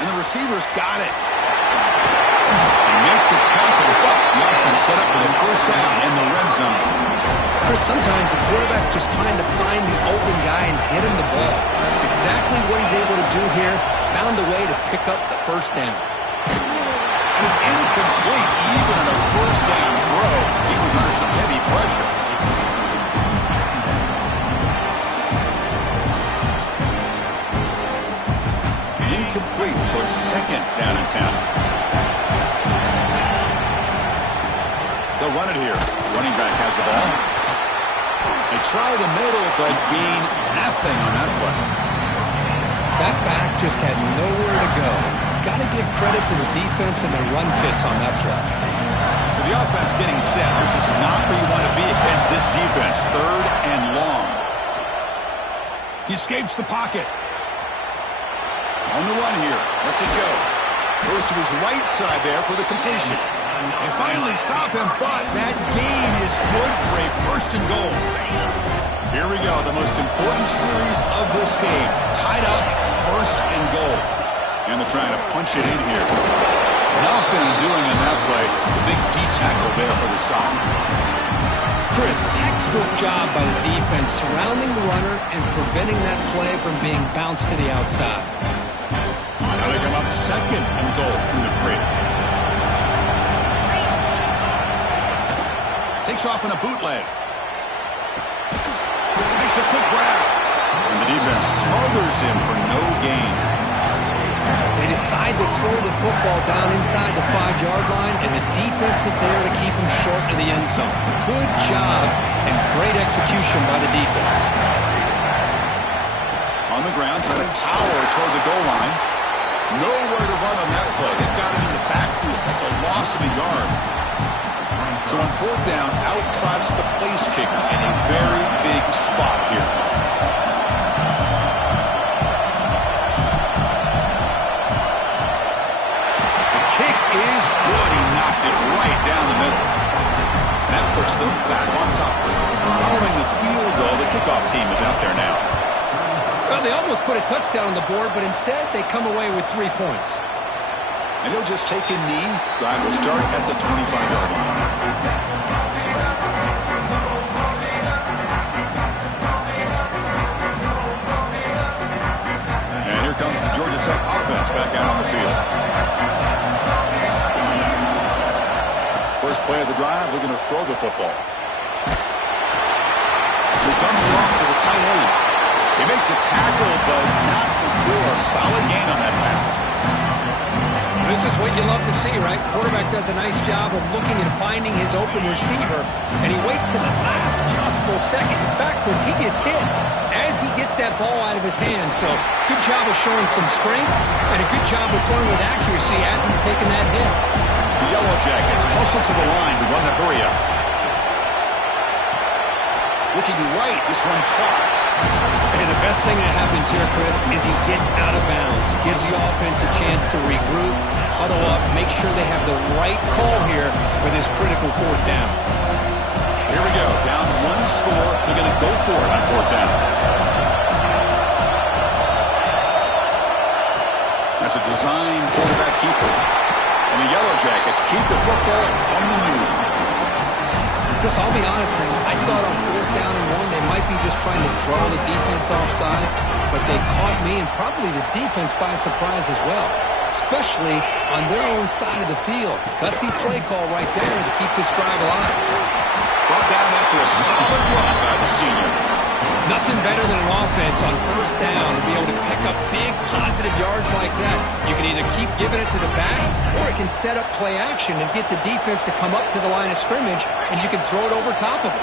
And the receiver's got it. They make the tackle, but the offense set up for the first down in the red zone. Chris, sometimes the quarterback's just trying to find the open guy and get him the ball. It's exactly what he's able to do here. Found a way to pick up the first down. And it's incomplete, even on a first down throw. He was under some heavy pressure. Incomplete, so it's second down in town. They'll run it here. Running back has the ball. They try the middle, but gain nothing on that play. That back just had nowhere to go. Got to give credit to the defense and the run fits on that play. So the offense getting set. This is not where you want to be against this defense. Third and long. He escapes the pocket. On the run here. Lets it go. Goes to his right side there for the completion. They finally stop him, but that gain is good for a first and goal. Here we go. The most important series of this game. Tied up, first and goal. And they're trying to punch it in here. Nothing doing in that play. The big D tackle there for the stop. Chris, textbook job by the defense surrounding the runner and preventing that play from being bounced to the outside. Now they come up second and goal from the 3. Takes off in a bootleg. Makes a quick grab. And the defense smothers him for no gain. They decide to throw the football down inside the 5-yard line, and the defense is there to keep him short of the end zone. Good job and great execution by the defense. On the ground, trying to power toward the goal line. Nowhere to run on that play. They've got him in the backfield. That's a loss of a yard. So on fourth down, out trots the place kicker in a very big spot here. The kick is good. He knocked it right down the middle. That puts them back on top. Following the field goal, the kickoff team is out there now. Well, they almost put a touchdown on the board, but instead they come away with 3 points. And he'll just take a knee. Drive will start at the 25-yard line. And here comes the Georgia Tech offense back out on the field. First play of the drive, they're going to throw the football. He dumps it off to the tight end. They make the tackle, but not before a solid gain on that pass. This is what you love to see, right? Quarterback does a nice job of looking and finding his open receiver, and he waits to the last possible second. In fact, as he gets hit, as he gets that ball out of his hands. So good job of showing some strength, and a good job of throwing with accuracy as he's taking that hit. The Yellow Jackets hustle to the line to run the hurry up. Looking right, this one caught. And the best thing that happens here, Chris, is he gets out of bounds, gives the offense a chance to regroup, huddle up, make sure they have the right call here for this critical fourth down. Here we go, down one score. They're going to go for it on fourth down. That's a designed quarterback keeper. And the Yellow Jackets keep the football on the move. Chris, I'll be honest, man. I thought on fourth down and one, they might be just trying to draw the defense off sides, but they caught me and probably the defense by surprise as well, especially on their own side of the field. Gutsy play call right there to keep this drive alive. Brought down after a solid run by the senior. Nothing better than an offense on first down to be able to pick up big positive yards like that. You can either keep giving it to the back, or it can set up play action and get the defense to come up to the line of scrimmage, and you can throw it over top of it.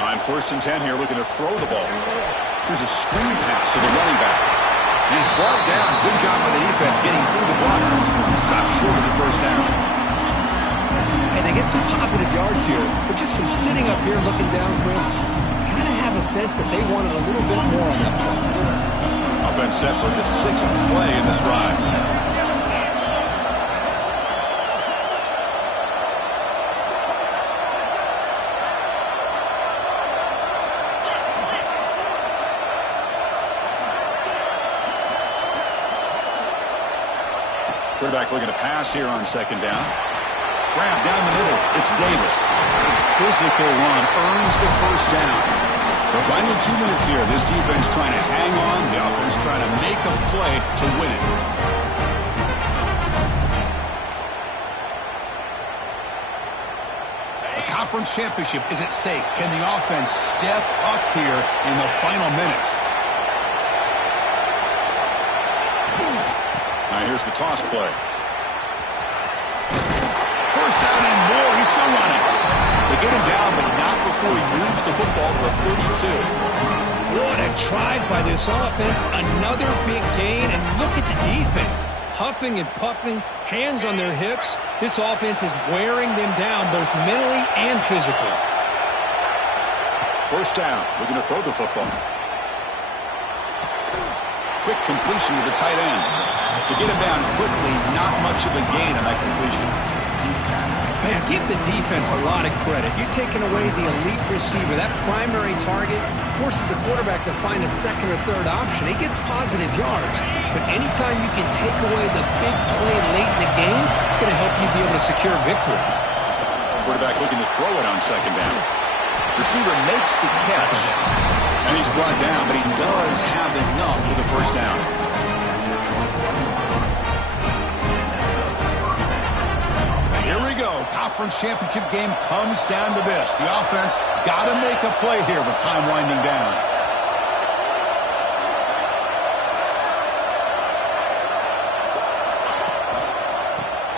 On first and 10 here, looking to throw the ball. Here's a screen pass to the running back. He's brought down. Good job by the defense getting through the blockers. Stops short of the first down. And they get some positive yards here, but just from sitting up here looking down, Chris, you kind of have a sense that they wanted a little bit more on that play. Offense set for the sixth play in this drive. Quarterback looking to pass here on second down. Grab down the middle. It's Davis. Physical run earns the first down. The final 2 minutes here. This defense trying to hang on. The offense trying to make a play to win it. The conference championship is at stake. Can the offense step up here in the final minutes? Now here's the toss play. First down and more. He's still running. They get him down, but not before he moves the football to the 32. What a drive by this offense. Another big gain, and look at the defense. Huffing and puffing, hands on their hips. This offense is wearing them down both mentally and physically. First down. We're going to throw the football. Quick completion to the tight end. To get him down quickly, not much of a gain on that completion. Man, give the defense a lot of credit. You're taking away the elite receiver. That primary target forces the quarterback to find a second or third option. He gets positive yards. But anytime you can take away the big play late in the game, it's going to help you be able to secure victory. Quarterback looking to throw it on second down. Receiver makes the catch. And he's brought down, but he does have enough for the first down. Here we go. Conference championship game comes down to this. The offense got to make a play here with time winding down.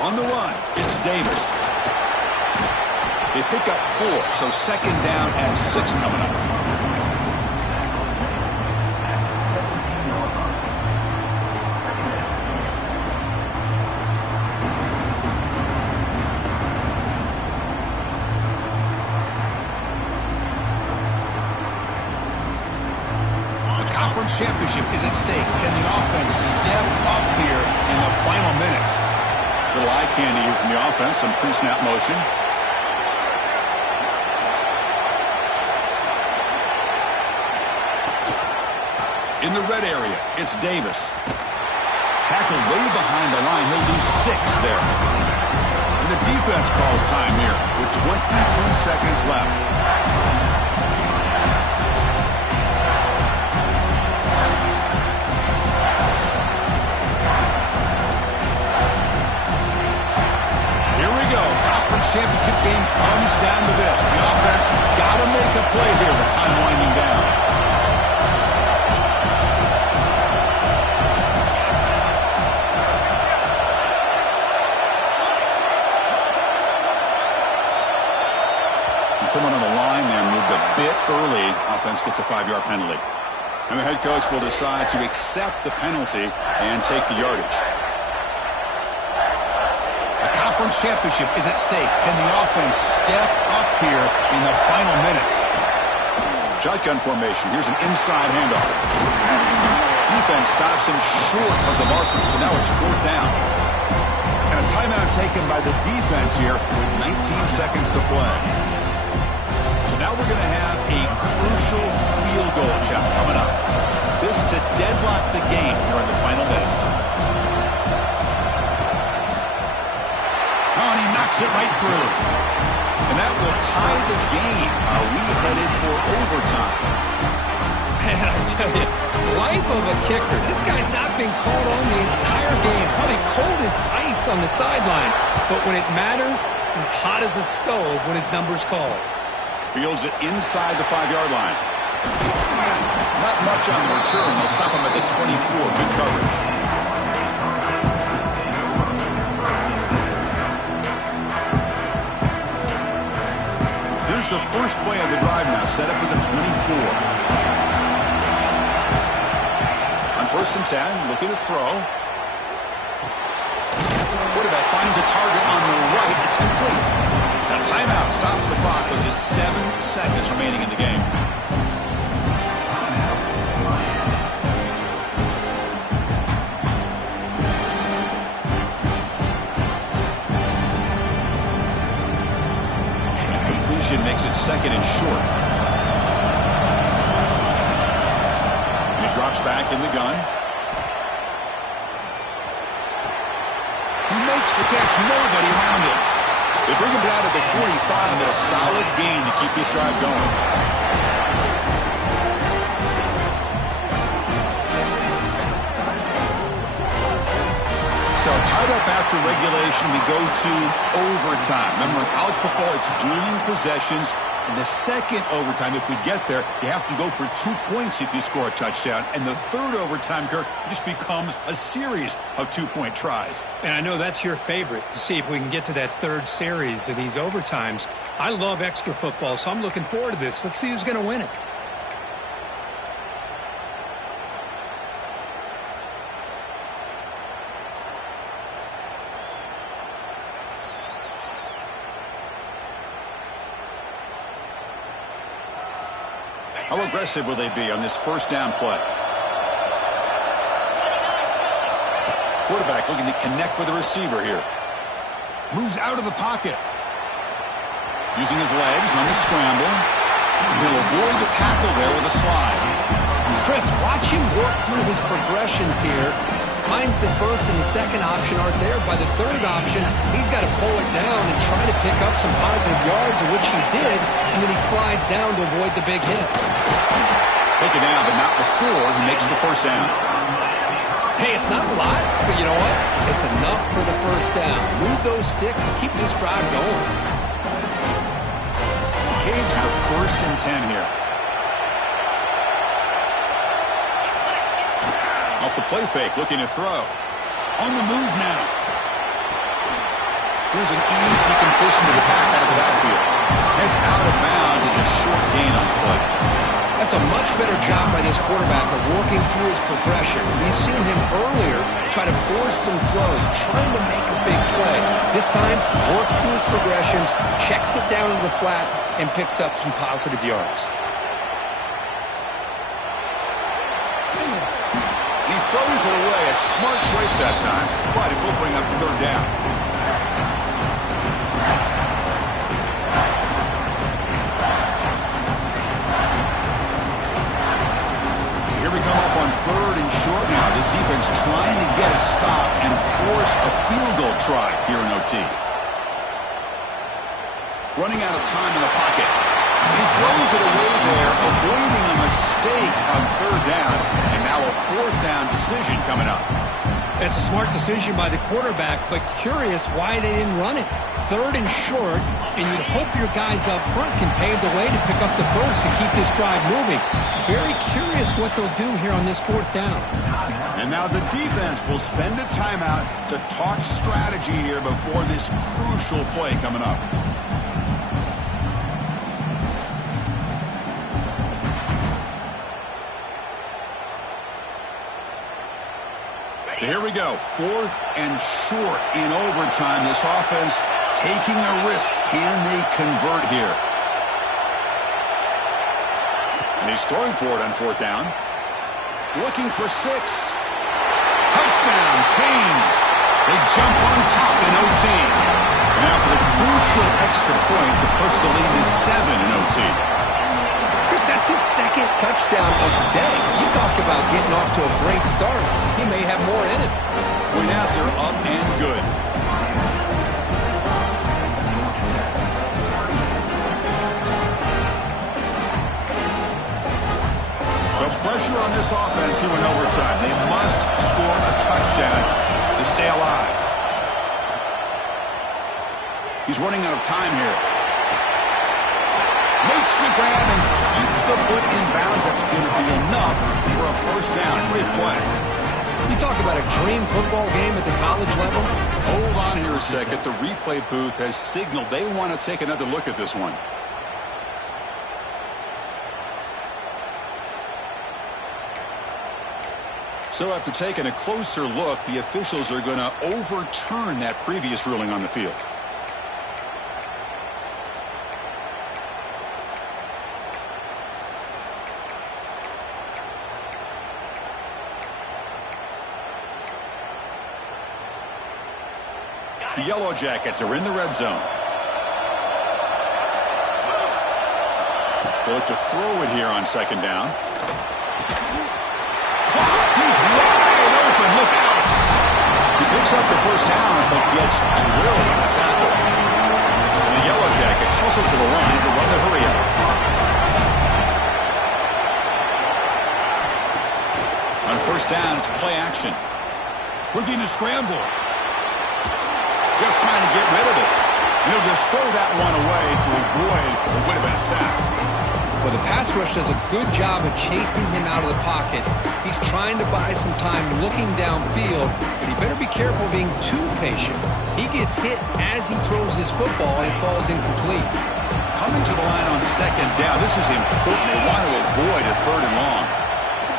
On the run, it's Davis. They pick up 4, so second down and 6 coming up. Championship is at stake. Can the offense step up here in the final minutes? Little eye candy here from the offense. Some pre-snap motion. In the red area, it's Davis. Tackled way behind the line. He'll lose 6 there. And the defense calls time here with 23 seconds left. Here we go. Conference championship game comes down to this. The offense got to make a play here with time winding down. Someone on the line there moved a bit early. Offense gets a 5-yard penalty. And the head coach will decide to accept the penalty and take the yardage. The conference championship is at stake. Can the offense step up here in the final minutes? Shotgun formation. Here's an inside handoff. Defense stops him short of the marker, so now it's 4th down. And a timeout taken by the defense here with 19 seconds to play. So now we're going to have a crucial field goal attempt coming up. This to deadlock the game here in the final minute. Oh, and he knocks it right through. And that will tie the game. Are we headed for overtime? Man, I tell you, life of a kicker. This guy's not been called on the entire game. Probably cold as ice on the sideline. But when it matters, he's hot as a stove when his number's called. Fields it inside the 5-yard line. Not much on the return. They'll stop him at the 24. Good coverage. Here's the first play of the drive now. Set up at the 24. On 1st and 10, looking to throw. Quarterback finds a target on the right. It's complete. Now timeout stops the clock with just 7 seconds remaining in the game. Completion makes it 2nd and short. And he drops back in the gun. He makes the catch. Nobody around him. They bring him down to the 45 and get a solid gain to keep this drive going. So tied up after regulation, we go to overtime. Remember, in college football, it's dueling possessions. In the second overtime, if we get there, you have to go for 2 points if you score a touchdown. And the 3rd overtime, Kirk, just becomes a series of 2-point tries. And I know that's your favorite, to see if we can get to that 3rd series of these overtimes. I love extra football, so I'm looking forward to this. Let's see who's going to win it. How aggressive will they be on this 1st down play? Quarterback looking to connect with the receiver here. Moves out of the pocket. Using his legs on the scramble. He'll avoid the tackle there with a slide. Chris, watch him work through his progressions here. Finds the 1st and the 2nd option aren't there. By the 3rd option, he's got to pull it down and try to pick up some positive yards, of which he did, and then he slides down to avoid the big hit. Take it down, but not before he makes the 1st down. Hey, it's not a lot, but you know what? It's enough for the 1st down. Move those sticks and keep this drive going. The Canes have 1st and 10 here. Off the play fake, looking to throw. On the move now. Here's an easy completion to the back out of the backfield. Heads out of bounds as a short gain on the play. That's a much better job by this quarterback of working through his progressions. We've seen him earlier try to force some throws, trying to make a big play. This time, works through his progressions, checks it down to the flat, and picks up some positive yards. He throws it away. A smart choice that time, but it will bring up 3rd down. So here we come up on defense trying to get a stop and force a field goal try here in OT. Running out of time in the pocket. He throws it away there, avoiding a mistake on third down, and now a fourth down decision coming up. It's a smart decision by the quarterback, but curious why they didn't run it. Third and short, and you'd hope your guys up front can pave the way to pick up the first and keep this drive moving. Very curious what they'll do here on this fourth down. And now the defense will spend a timeout to talk strategy here before this crucial play coming up. So here we go. Fourth and short in overtime. This offense taking a risk. Can they convert here? And he's throwing for it on fourth down. Looking for 6. Touchdown, Canes. They jump on top in OT. Now for the crucial extra point to push the lead to 7 in OT. Chris, that's his second touchdown of the day. You talk about getting off to a great start. He may have more in it. Point after, up and good. So pressure on this offense here in overtime. They must score a touchdown to stay alive. He's running out of time here. Makes the grab and keeps the foot in bounds. That's going to be enough for a first down. Great play. You talk about a dream football game at the college level. Hold on here a second. The replay booth has signaled they want to take another look at this one. So after taking a closer look, the officials are going to overturn that previous ruling on the field. The Yellow Jackets are in the red zone. They look to throw it here on second down. He's wide open. Look out. He picks up the first down, but gets drilled on the tackle. And the Yellow Jackets hustle to the line to run the hurry up. On first down, it's play action. Looking to scramble. Just trying to get rid of it. And he'll just throw that one away to avoid what would have been a sack. Well, the pass rush does a good job of chasing him out of the pocket. He's trying to buy some time looking downfield, but he better be careful being too patient. He gets hit as he throws his football and falls incomplete. Coming to the line on second down, this is important. They want to avoid a third and long.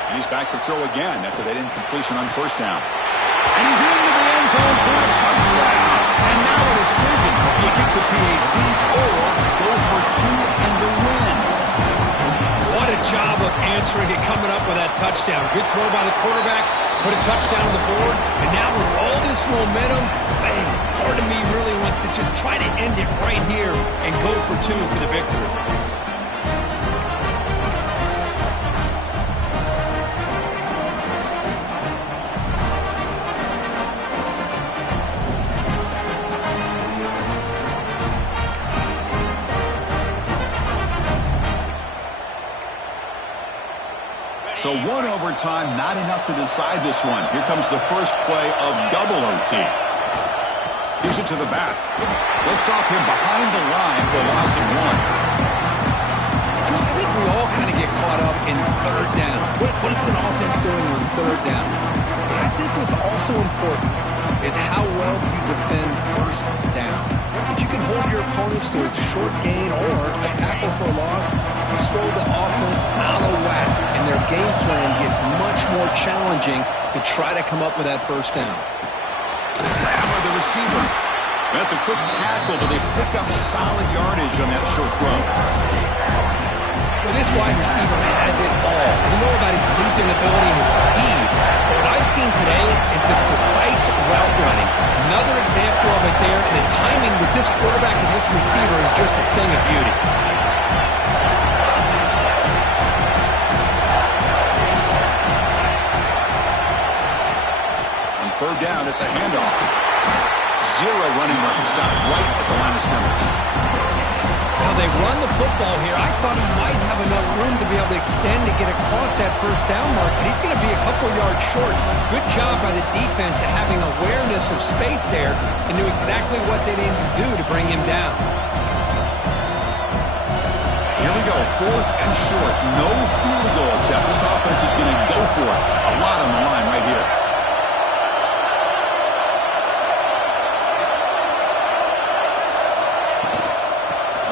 And he's back to throw again after that incompletion on first down. And he's into the end zone for a touchdown. And now a decision. You kick the PAT or go for 2 in the win. What a job of answering it, coming up with that touchdown. Good throw by the quarterback, put a touchdown on the board, and now with all this momentum, man, part of me really wants to just try to end it right here and go for 2 for the victory. So 1 overtime, not enough to decide this one. Here comes the first play of double OT. Gives it to the back. They'll stop him behind the line for a loss of 1. Chris, I think we all kind of get caught up in third down. What is an offense doing on third down? But I think what's also important is how well you defend first down. If you can hold your opponents to a short gain or a tackle for a loss, you throw the offense out of whack, and their game plan gets much more challenging to try to come up with that first down. Grab by the receiver. That's a quick tackle, but they pick up solid yardage on that short throw. Well, this wide receiver has it all. We know about his leaping ability and his speed. But what I've seen today is the precise route running. Another example of it there, and the timing with this quarterback and this receiver is just a thing of beauty. third down, it's a handoff. Zero running room. Stop right at the line of scrimmage. Now they run the football here. I thought he might have enough room to be able to extend and get across that first down mark, but he's going to be a couple yards short. Good job by the defense of having awareness of space there and knew exactly what they needed to do to bring him down. Here we go, 4th and short. No field goal attempt. This offense is going to go for it. A lot on the line right here.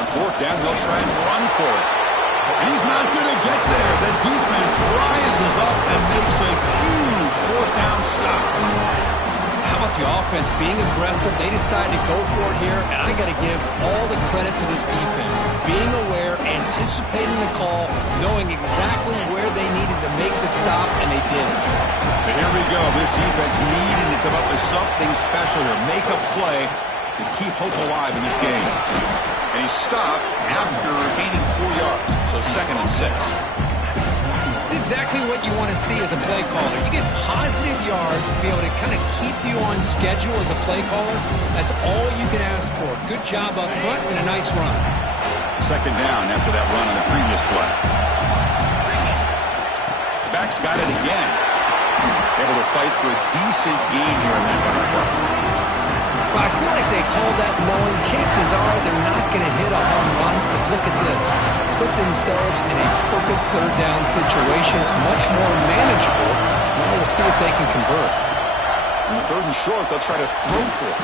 On 4th down, they'll try and run for it. And he's not going to get there. The defense rises up and makes a huge 4th down stop. How about the offense being aggressive? They decided to go for it here, and I got to give all the credit to this defense. Being aware, anticipating the call, knowing exactly where they needed to make the stop, and they did it. So here we go. This defense needing to come up with something special here. Make a play to keep hope alive in this game. And he stopped after gaining 4 yards. So 2nd and 6. It's exactly what you want to see as a play caller. You get positive yards to be able to kind of keep you on schedule as a play caller. That's all you can ask for. Good job up front and a nice run. 2nd down after that run on the previous play. Backs got it again. Able to fight for a decent gain here in that running play. Well, I feel like they called that knowing chances are they're not going to hit a home run, but look at this. Put themselves in a perfect 3rd down situation. It's much more manageable. Now we'll see if they can convert. On the 3rd and short, they'll try to throw for it.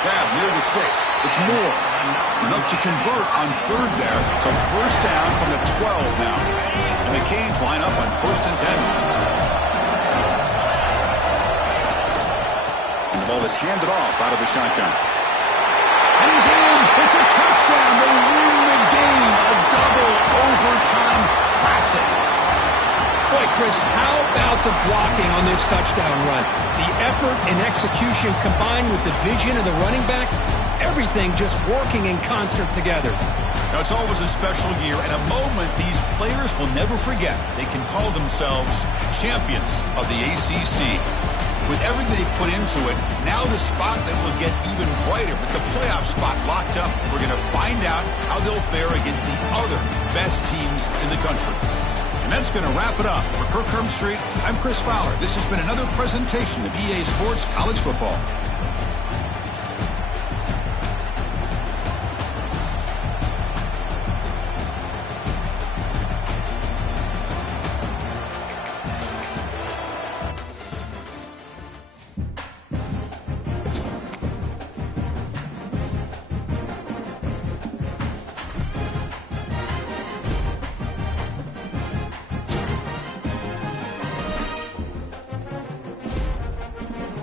Grab near the sticks. It's Moore. Enough to convert on 3rd there. So 1st down from the 12 now. And the Canes line up on 1st and 10. The ball is handed off out of the shotgun. And he's in. It's a touchdown. They win the game. A double overtime classic. Boy, Chris, how about the blocking on this touchdown run? The effort and execution combined with the vision of the running back, everything just working in concert together. Now, it's always a special year and a moment these players will never forget. They can call themselves champions of the ACC. With everything they put into it, now the spotlight will get even brighter. With the playoff spot locked up, we're going to find out how they'll fare against the other best teams in the country. And that's going to wrap it up. For Kirk Herbstreit, I'm Chris Fowler. This has been another presentation of EA Sports College Football.